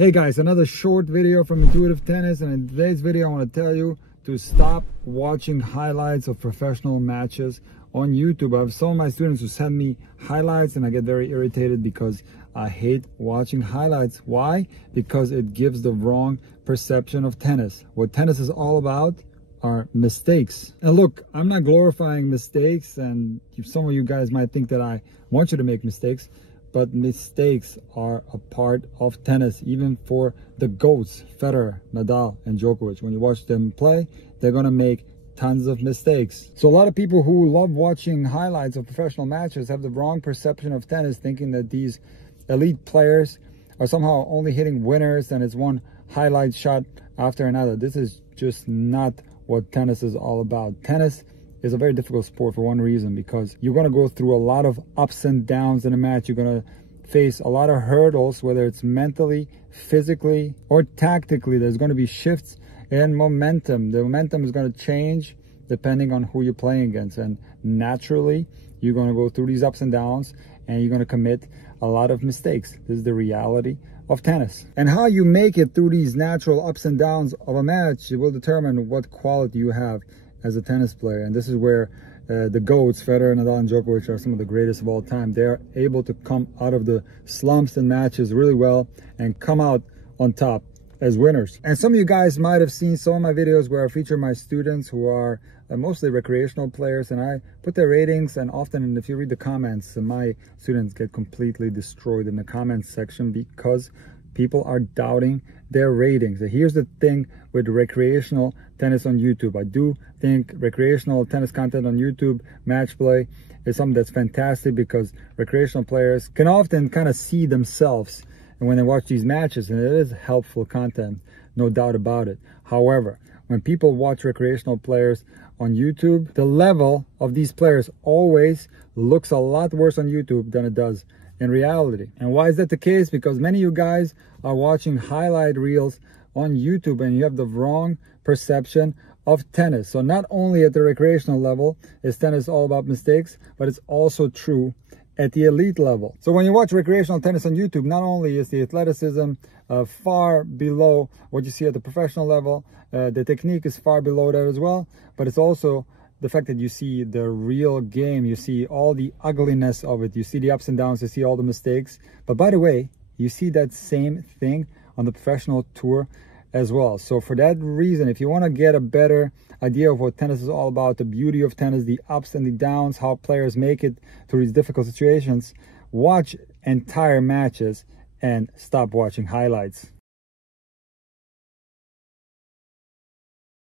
Hey guys, another short video from Intuitive Tennis, and in today's video I want to tell you to stop watching highlights of professional matches on YouTube. I have some of my students who send me highlights and I get very irritated because I hate watching highlights. Why? Because it gives the wrong perception of tennis. What tennis is all about are mistakes. And look, I'm not glorifying mistakes, and some of you guys might think that I want you to make mistakes, but mistakes are a part of tennis, even for the GOATs, Federer, Nadal, and Djokovic. When you watch them play, they're gonna make tons of mistakes. So a lot of people who love watching highlights of professional matches have the wrong perception of tennis, thinking that these elite players are somehow only hitting winners and it's one highlight shot after another. This is just not what tennis is all about. Tennis is a very difficult sport for one reason, because you're going to go through a lot of ups and downs in a match. You're going to face a lot of hurdles, whether it's mentally, physically, or tactically. There's going to be shifts in momentum. The momentum is going to change depending on who you're playing against, and naturally you're going to go through these ups and downs and you're going to commit a lot of mistakes. This is the reality of tennis. And how you make it through these natural ups and downs of a match, it will determine what quality you have as a tennis player. And this is where the GOATs, Federer, Nadal, and Djokovic, are some of the greatest of all time. They're able to come out of the slumps in matches really well and come out on top as winners. And some of you guys might have seen some of my videos where I feature my students who are mostly recreational players, and I put their ratings, and often if you read the comments, my students get completely destroyed in the comments section because people are doubting their ratings. And here's the thing with recreational tennis on YouTube. I do think recreational tennis content on YouTube, match play, is something that's fantastic, because recreational players can often kind of see themselves and when they watch these matches, and it is helpful content, no doubt about it. However, when people watch recreational players on YouTube, the level of these players always looks a lot worse on YouTube than it does in reality. And why is that the case? Because many of you guys are watching highlight reels on YouTube and you have the wrong perception of tennis. So not only at the recreational level is tennis all about mistakes, but it's also true at the elite level. So when you watch recreational tennis on YouTube, not only is the athleticism far below what you see at the professional level, the technique is far below that as well, but it's also the fact that you see the real game, you see all the ugliness of it, you see the ups and downs, you see all the mistakes. But by the way, you see that same thing on the professional tour as well. So for that reason, if you want to get a better idea of what tennis is all about, the beauty of tennis, the ups and the downs, how players make it through these difficult situations, watch entire matches and stop watching highlights.